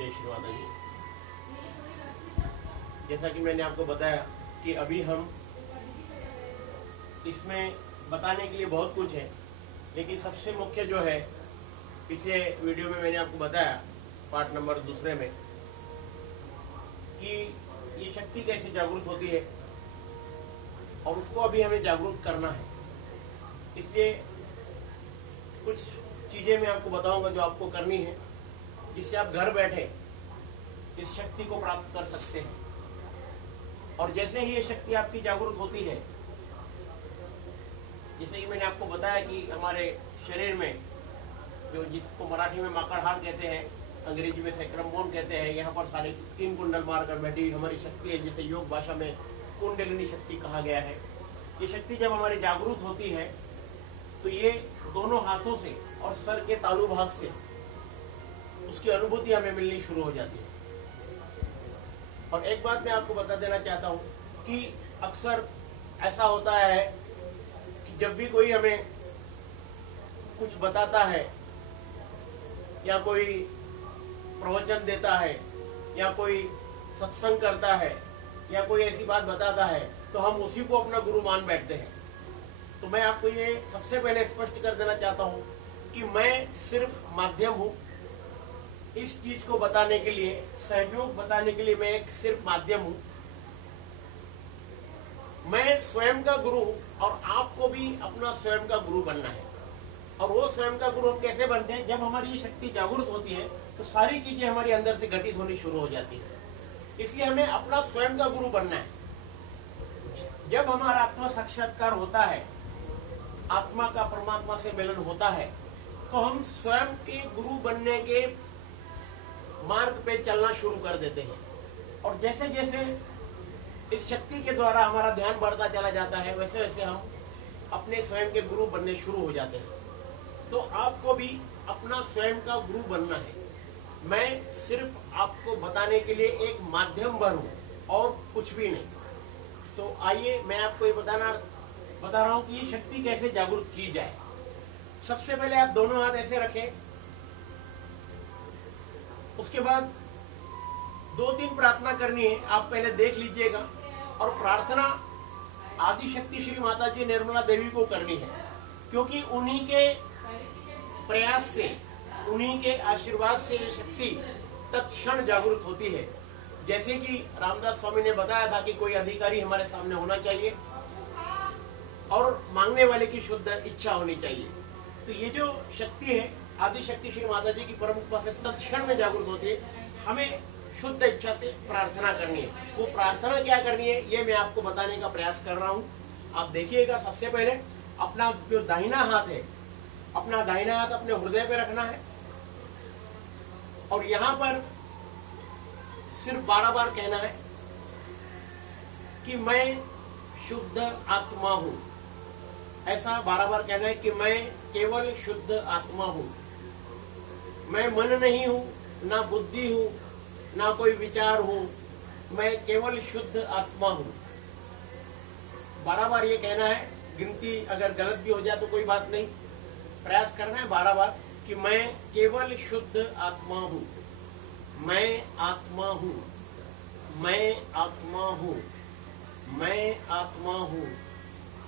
जय श्री माता जी। जैसा कि मैंने आपको बताया कि अभी हम इसमें बताने के लिए बहुत कुछ है, लेकिन सबसे मुख्य जो है, पिछले वीडियो में मैंने आपको बताया पार्ट नंबर 2 में कि ये शक्ति कैसे जागरूक होती है और उसको अभी हमें जागरूक करना है। इसलिए कुछ चीजें मैं आपको बताऊंगा जो आपको करनी है, जिससे आप घर बैठे इस शक्ति को प्राप्त कर सकते हैं। और जैसे ही ये शक्ति आपकी जागरूक होती है, जैसे कि मैंने आपको बताया कि हमारे शरीर में जो जिसको मराठी में माकड़हाड़ कहते हैं, अंग्रेजी में सैक्रम बोन कहते हैं, यहाँ पर 3.5 कुंडल मारकर बैठी हुई हमारी शक्ति है, जिसे योग भाषा में कुंडलिनी शक्ति कहा गया है। ये शक्ति जब हमारी जागरूक होती है तो ये दोनों हाथों से और सर के तालु भाग से उसकी अनुभूति हमें मिलनी शुरू हो जाती है। और एक बात मैं आपको बता देना चाहता हूँ कि अक्सर ऐसा होता है कि जब भी कोई हमें कुछ बताता है या कोई प्रवचन देता है या कोई सत्संग करता है या कोई ऐसी बात बताता है, तो हम उसी को अपना गुरु मान बैठते हैं। तो मैं आपको ये सबसे पहले स्पष्ट कर देना चाहता हूँ कि मैं सिर्फ माध्यम हूँ इस चीज को बताने के लिए, सहयोग बताने के लिए। मैं एक सिर्फ माध्यम हूँ, मैं स्वयं का गुरु हूँ और आपको भी अपना स्वयं का गुरु बनना है। और वो स्वयं का गुरु हम कैसे बनते हैं? जब हमारी ये शक्ति जागरूक होती है तो सारी चीजें हमारी अंदर से घटित होनी शुरू हो जाती है। इसलिए हमें अपना स्वयं का गुरु बनना है। जब हमारा आत्मा साक्षात्कार होता है, आत्मा का परमात्मा से मिलन होता है, तो हम स्वयं के गुरु बनने के मार्ग पे चलना शुरू कर देते हैं। और जैसे जैसे इस शक्ति के द्वारा हमारा ध्यान बढ़ता चला जाता है, वैसे वैसे हम अपने स्वयं के गुरु बनने शुरू हो जाते हैं। तो आपको भी अपना स्वयं का गुरु बनना है। मैं सिर्फ आपको बताने के लिए एक माध्यम भर हूँ और कुछ भी नहीं। तो आइए मैं आपको ये बता रहा हूँ कि ये शक्ति कैसे जागरूक की जाए। सबसे पहले आप दोनों हाथ ऐसे रखें। उसके बाद 2-3 प्रार्थना करनी है, आप पहले देख लीजिएगा। और प्रार्थना आदि शक्ति श्री माता जी निर्मला देवी को करनी है, क्योंकि उन्हीं के प्रयास से, उन्हीं के आशीर्वाद से ये शक्ति तत्क्षण जागरूक होती है। जैसे कि रामदास स्वामी ने बताया था कि कोई अधिकारी हमारे सामने होना चाहिए और मांगने वाले की शुद्ध इच्छा होनी चाहिए। तो ये जो शक्ति है आदि शक्ति श्री माता जी की परम कृपा से तत्क्षण में जागरूक होती है। हमें शुद्ध इच्छा से प्रार्थना करनी है। वो प्रार्थना क्या करनी है, ये मैं आपको बताने का प्रयास कर रहा हूँ। आप देखिएगा, सबसे पहले अपना जो दाहिना हाथ है, अपना दाहिना हाथ अपने हृदय पे रखना है और यहाँ पर सिर्फ 12 बार कहना है कि मैं शुद्ध आत्मा हूँ। ऐसा 12 बार कहना है कि मैं केवल शुद्ध आत्मा हूँ। मैं मन नहीं हूँ, ना बुद्धि हूँ, ना कोई विचार हूँ, मैं केवल शुद्ध आत्मा हूँ। 12 बार ये कहना है। गिनती अगर गलत भी हो जाए तो कोई बात नहीं, प्रयास करना है 12 बार कि मैं केवल शुद्ध आत्मा हूँ। मैं आत्मा हूँ, मैं आत्मा हूँ, मैं आत्मा हूँ।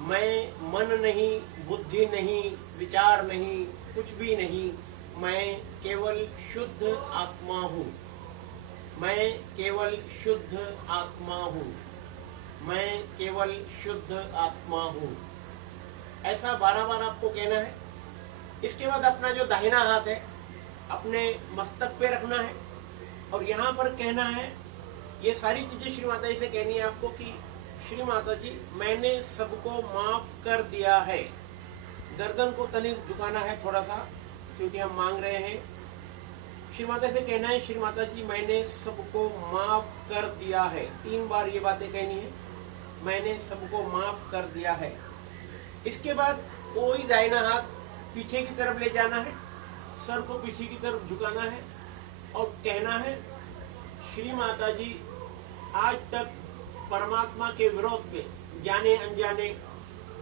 मैं मन नहीं, बुद्धि नहीं, विचार नहीं, कुछ भी नहीं, मैं केवल शुद्ध आत्मा हूँ। मैं केवल शुद्ध आत्मा हूँ। मैं केवल शुद्ध आत्मा हूँ। ऐसा 12 बार आपको कहना है। इसके बाद अपना जो दाहिना हाथ है अपने मस्तक पे रखना है और यहाँ पर कहना है, ये सारी चीजें श्री माता जी से कहनी है आपको कि श्री माता जी, मैंने सबको माफ कर दिया है। गर्दन को तनिक झुकाना है थोड़ा सा, क्योंकि हम मांग रहे हैं। श्री माता से कहना है, श्री माता जी मैंने सबको माफ कर दिया है। 3 बार ये बातें कहनी है, मैंने सबको माफ कर दिया है। इसके बाद कोई दाहिना हाथ पीछे की तरफ ले जाना है, सर को पीछे की तरफ झुकाना है और कहना है, श्री माता जी आज तक परमात्मा के विरोध में जाने अनजाने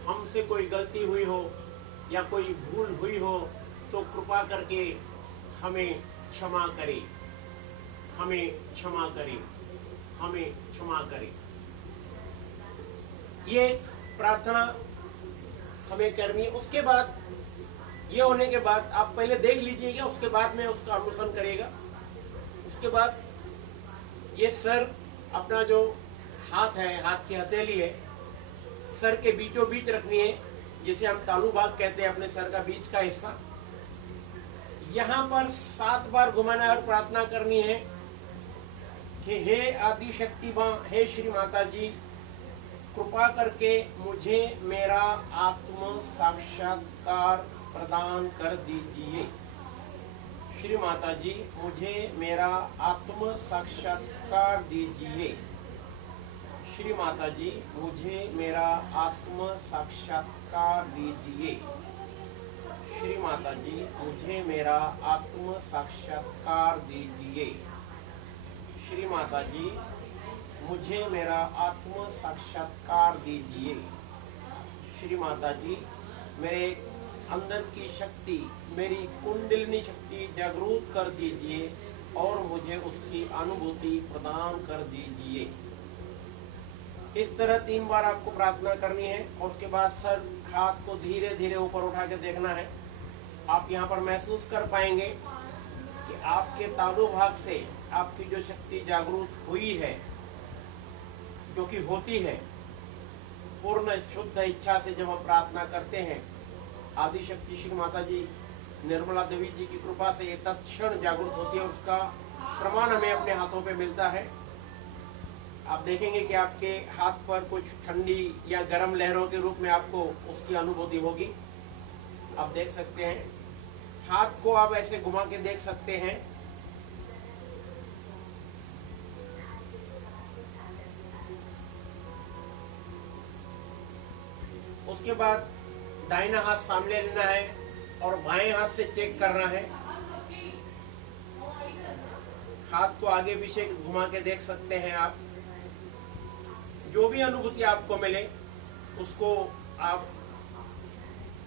हमसे कोई गलती हुई हो या कोई भूल हुई हो तो कृपा करके हमें क्षमा करें। हमें क्षमा करें, हमें क्षमा करें। ये प्रार्थना हमें करनी है। उसके बाद ये होने के बाद आप पहले देख लीजिएगा, उसके बाद में उसका अनुसरण करेगा। उसके बाद ये सर अपना जो हाथ है, हाथ की हथेली है, सर के बीचों बीच रखनी है, जिसे हम तालू भाग कहते हैं, अपने सर का बीच का हिस्सा। यहाँ पर 7 बार घुमाना और प्रार्थना करनी है कि हे आदि शक्ति मां, हे श्री माता जी, कृपा करके मुझे मेरा आत्म साक्षात्कार प्रदान कर दीजिए। श्री माता जी, मुझे मेरा आत्म साक्षात्कार दीजिए। श्री माता जी, मुझे मेरा आत्म साक्षात्कार दीजिए। श्री माता जी, मुझे मेरा आत्म साक्षात्कार दीजिए। श्री माता जी, मुझे मेरा आत्म साक्षात्कार दीजिए। श्री माता जी, मेरे अंदर की शक्ति, मेरी कुंडलिनी शक्ति जागरूक कर दीजिए और मुझे उसकी अनुभूति प्रदान कर दीजिए। इस तरह 3 बार आपको प्रार्थना करनी है और उसके बाद सर हाथ को धीरे धीरे ऊपर उठा के देखना है। आप यहाँ पर महसूस कर पाएंगे कि आपके तालु भाग से आपकी जो शक्ति जागरूक हुई है, जो कि होती है पूर्ण शुद्ध इच्छा से। जब हम प्रार्थना करते हैं, आदि शक्ति श्री माता जी निर्मला देवी जी की कृपा से ये तत्क्षण जागरूक होती है। उसका प्रमाण हमें अपने हाथों पे मिलता है। आप देखेंगे कि आपके हाथ पर कुछ ठंडी या गर्म लहरों के रूप में आपको उसकी अनुभूति होगी। आप देख सकते हैं, हाथ को आप ऐसे घुमा के देख सकते हैं। उसके बाद दाहिना हाथ सामने लेना है और बाएं हाथ से चेक करना है। हाथ को आगे पीछे घुमा के देख सकते हैं आप। जो भी अनुभूति आपको मिले उसको आप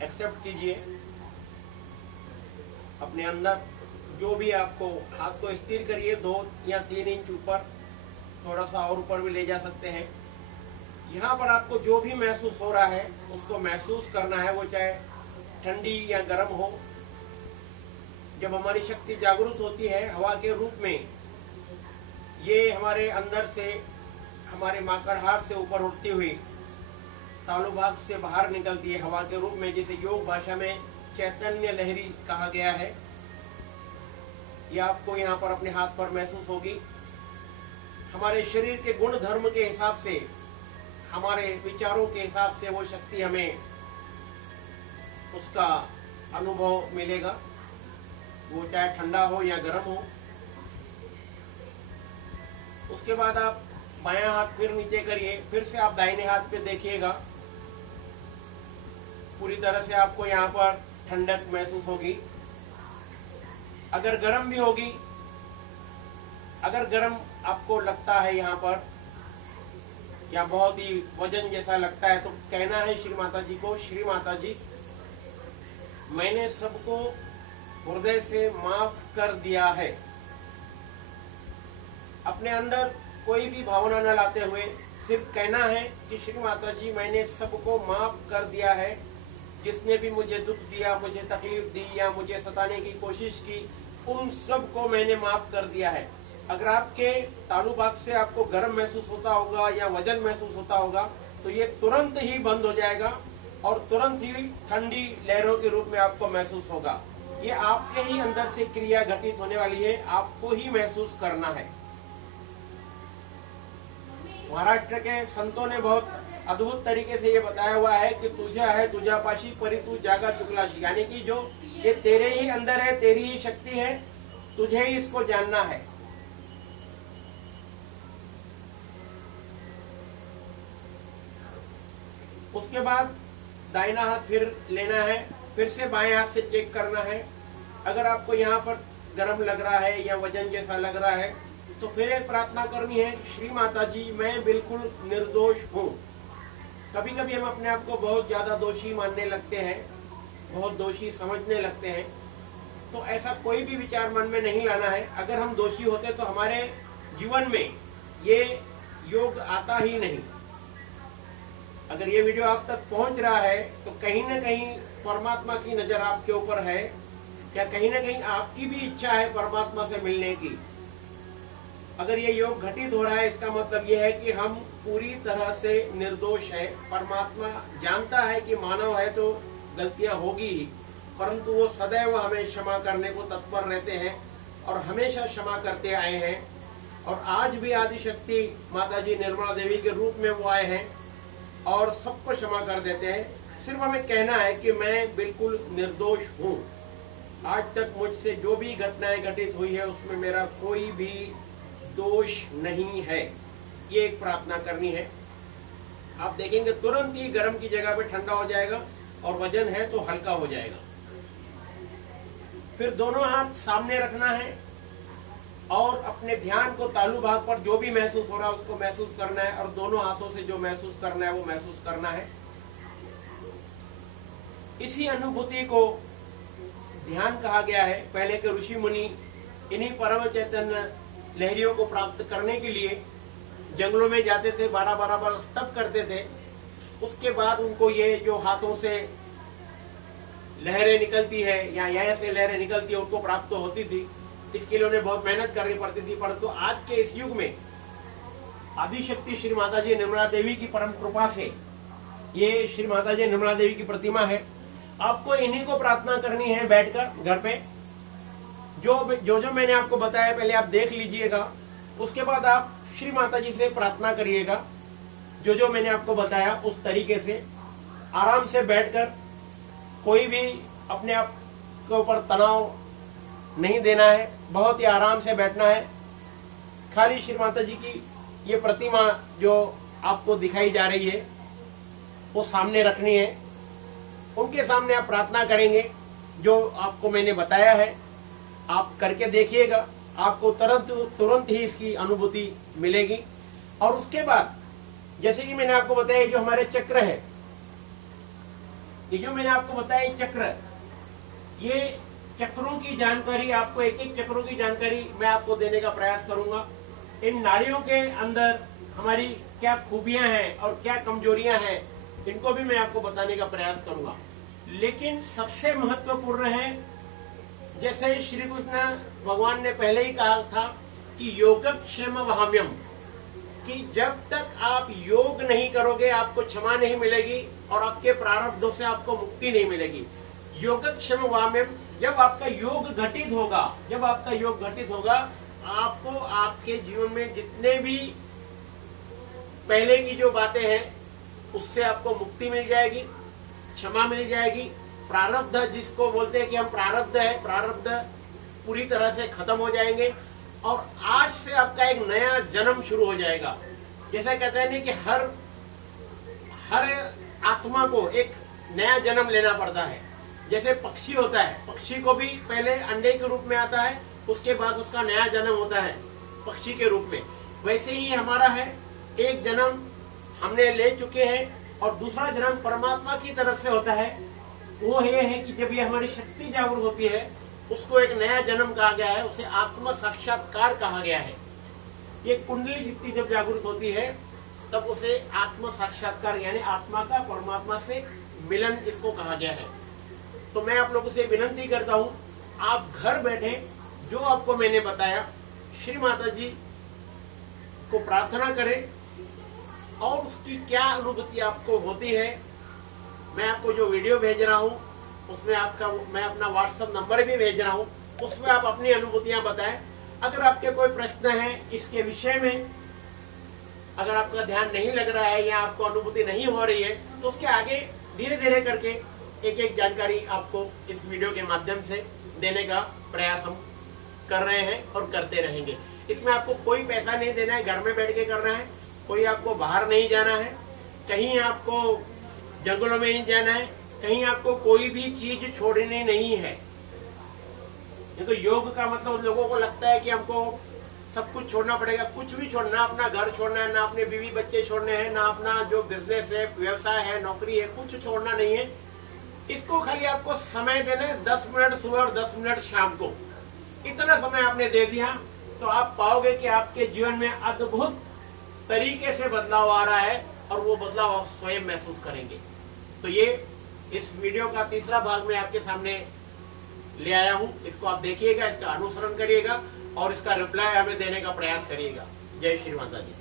एक्सेप्ट कीजिए अपने अंदर। जो भी आपको, हाथ को स्थिर करिए 2 या 3 इंच ऊपर, थोड़ा सा और ऊपर भी ले जा सकते हैं। यहाँ पर आपको जो भी महसूस हो रहा है उसको महसूस करना है, वो चाहे ठंडी या गर्म हो। जब हमारी शक्ति जागरूक होती है हवा के रूप में, ये हमारे अंदर से, हमारे माकड़हार से ऊपर उठती हुई तालु भाग से बाहर निकलती है हवा के रूप में, जिसे योग भाषा में चैतन्य लहरी कहा गया है। यह आपको यहाँ पर अपने हाथ पर महसूस होगी। हमारे शरीर के गुण धर्म के हिसाब से, हमारे विचारों के हिसाब से वो शक्ति हमें उसका अनुभव मिलेगा, वो चाहे ठंडा हो या गर्म हो। उसके बाद आप बायां हाथ फिर नीचे करिए, फिर से आप दाहिने हाथ पे देखिएगा। पूरी तरह से आपको यहाँ पर ठंडक महसूस होगी। अगर गर्म भी होगी, अगर गर्म आपको लगता है यहाँ पर या बहुत ही वजन जैसा लगता है, तो कहना है श्री माता जी को, श्री माता जी, मैंने सबको हृदय से माफ कर दिया है। अपने अंदर कोई भी भावना न लाते हुए सिर्फ कहना है कि श्री माता जी, मैंने सबको माफ कर दिया है। जिसने भी मुझे दुख दिया, मुझे तकलीफ दी या मुझे सताने की कोशिश की, उन सबको मैंने माफ कर दिया है। अगर आपके तालु भाग से आपको गर्म महसूस होता होगा या वजन महसूस होता होगा, तो ये तुरंत ही बंद हो जाएगा और तुरंत ही ठंडी लहरों के रूप में आपको महसूस होगा। ये आपके ही अंदर से क्रिया घटित होने वाली है, आपको ही महसूस करना है। महाराष्ट्र के संतों ने बहुत अद्भुत तरीके से ये बताया हुआ है कि तुझा है तुझापाशी परी तू जागा चुकलाशी, यानी कि जो ये तेरे ही अंदर है, तेरी ही शक्ति है, तुझे ही इसको जानना है। उसके बाद दाहिना हाथ फिर लेना है, फिर से बाएं हाथ से चेक करना है। अगर आपको यहाँ पर गर्म लग रहा है या वजन जैसा लग रहा है, तो फिर एक प्रार्थना करनी है, श्री माता जी, मैं बिल्कुल निर्दोष हूँ। कभी कभी हम अपने आप को बहुत ज्यादा दोषी मानने लगते हैं, बहुत दोषी समझने लगते हैं, तो ऐसा कोई भी विचार मन में नहीं लाना है। अगर हम दोषी होते तो हमारे जीवन में ये योग आता ही नहीं। अगर ये वीडियो आप तक पहुंच रहा है तो कहीं ना कहीं परमात्मा की नजर आपके ऊपर है, या कहीं ना कहीं आपकी भी इच्छा है परमात्मा से मिलने की। अगर ये योग घटित हो रहा है, इसका मतलब ये है कि हम पूरी तरह से निर्दोष है। परमात्मा जानता है कि मानव है तो गलतियां होगी ही, परंतु वो सदैव हमें क्षमा करने को तत्पर रहते हैं और हमेशा क्षमा करते आए हैं। और आज भी आदिशक्ति माता जी निर्मला देवी के रूप में वो आए हैं और सबको क्षमा कर देते हैं। सिर्फ हमें कहना है कि मैं बिल्कुल निर्दोष हूँ, आज तक मुझसे जो भी घटनाएं घटित हुई है उसमें मेरा कोई भी दोष नहीं है। ये एक प्रार्थना करनी है। आप देखेंगे तुरंत ही गर्म की जगह पे ठंडा हो जाएगा और वजन है तो हल्का हो जाएगा। फिर दोनों हाथ सामने रखना है और अपने ध्यान को तालू भाग पर जो भी महसूस हो रहा है उसको महसूस करना है, और दोनों हाथों से जो महसूस करना है वो महसूस करना है। इसी अनुभूति को ध्यान कहा गया है। पहले के ऋषि मुनि इन्हीं परम चैतन्य लहरियों को प्राप्त करने के लिए जंगलों में जाते थे, 12-12 वर्ष तप करते थे। उसके बाद उनको ये जो हाथों से लहरें निकलती है या यहाँ से लहरें निकलती है उनको प्राप्त होती थी। इसके लिए उन्हें बहुत मेहनत करनी पड़ती थी। परंतु आज के इस युग में आदिशक्ति श्री माता जी निर्मला देवी की परम कृपा से, ये श्री माता जी निर्मला देवी की प्रतिमा है। आपको इन्हीं को प्रार्थना करनी है बैठकर घर पे। जो मैंने आपको बताया पहले आप देख लीजिएगा, उसके बाद आप श्री माता जी से प्रार्थना करिएगा। जो मैंने आपको बताया उस तरीके से आराम से बैठकर, कोई भी अपने आप के ऊपर तनाव नहीं देना है, बहुत ही आराम से बैठना है। खाली श्री माता जी की ये प्रतिमा जो आपको दिखाई जा रही है वो सामने रखनी है। उनके सामने आप प्रार्थना करेंगे जो आपको मैंने बताया है। आप करके देखिएगा, आपको तुरंत ही इसकी अनुभूति मिलेगी। और उसके बाद जैसे कि मैंने आपको बताया जो हमारे चक्र है, ये जो मैंने आपको बताया चक्र, ये चक्रों की जानकारी, आपको एक एक चक्रों की जानकारी मैं आपको देने का प्रयास करूंगा। इन नाड़ियों के अंदर हमारी क्या खूबियां हैं और क्या कमजोरियां हैं, इनको भी मैं आपको बताने का प्रयास करूंगा। लेकिन सबसे महत्वपूर्ण है, जैसे श्री कृष्ण भगवान ने पहले ही कहा था कि योगक्षेम वहाम्यम, कि जब तक आप योग नहीं करोगे आपको क्षमा नहीं मिलेगी और आपके प्रारब्धों से आपको मुक्ति नहीं मिलेगी। योगक्षेम वहाम्यम, जब आपका योग घटित होगा, आपको आपके जीवन में जितने भी पहले की जो बातें हैं उससे आपको मुक्ति मिल जाएगी, क्षमा मिल जाएगी। प्रारब्ध जिसको बोलते हैं कि हम प्रारब्ध है, प्रारब्ध पूरी तरह से खत्म हो जाएंगे और आज से आपका एक नया जन्म शुरू हो जाएगा। जैसा कहते हैं कि हर आत्मा को एक नया जन्म लेना पड़ता है। जैसे पक्षी होता है, पक्षी को भी पहले अंडे के रूप में आता है, उसके बाद उसका नया जन्म होता है पक्षी के रूप में। वैसे ही हमारा है, एक जन्म हमने ले चुके हैं और दूसरा जन्म परमात्मा की तरफ से होता है। वो ये है कि जब ये हमारी शक्ति जागृत होती है उसको एक नया जन्म कहा गया है, उसे आत्म साक्षात्कार कहा गया है। ये कुंडली शक्ति जब जागृत होती है तब उसे आत्म साक्षात्कार यानी आत्मा का परमात्मा से मिलन इसको कहा गया है। तो मैं आप लोगों से विनती करता हूँ, आप घर बैठे जो आपको मैंने बताया श्री माता जी को प्रार्थना करें और उसकी क्या अनुभूति आपको होती है। मैं आपको जो वीडियो भेज रहा हूँ उसमें मैं अपना व्हाट्सएप नंबर भी भेज रहा हूँ, उसमें आप अपनी अनुभूतियां बताएं। अगर आपके कोई प्रश्न है इसके विषय में, अगर आपका ध्यान नहीं लग रहा है या आपको अनुभूति नहीं हो रही है तो उसके आगे धीरे धीरे करके एक एक जानकारी आपको इस वीडियो के माध्यम से देने का प्रयास हम कर रहे हैं और करते रहेंगे। इसमें आपको कोई पैसा नहीं देना है, घर में बैठ के करना है, कोई आपको बाहर नहीं जाना है, कहीं आपको जंगलों में नहीं जाना है, कहीं आपको कोई भी चीज छोड़नी नहीं है। ये तो योग का मतलब लोगों को लगता है कि हमको सब कुछ छोड़ना पड़ेगा। कुछ भी छोड़ना, अपना घर छोड़ना है, ना अपने बीवी बच्चे छोड़ने हैं, ना अपना जो बिजनेस है, व्यवसाय है, नौकरी है, कुछ छोड़ना नहीं है। इसको खाली आपको समय देना है, 10 मिनट सुबह और 10 मिनट शाम को। इतना समय आपने दे दिया तो आप पाओगे कि आपके जीवन में अद्भुत तरीके से बदलाव आ रहा है और वो बदलाव आप स्वयं महसूस करेंगे। तो ये इस वीडियो का तीसरा भाग मैं आपके सामने ले आया हूं। इसको आप देखिएगा, इसका अनुसरण करिएगा और इसका रिप्लाई हमें देने का प्रयास करिएगा। जय श्री माता जी।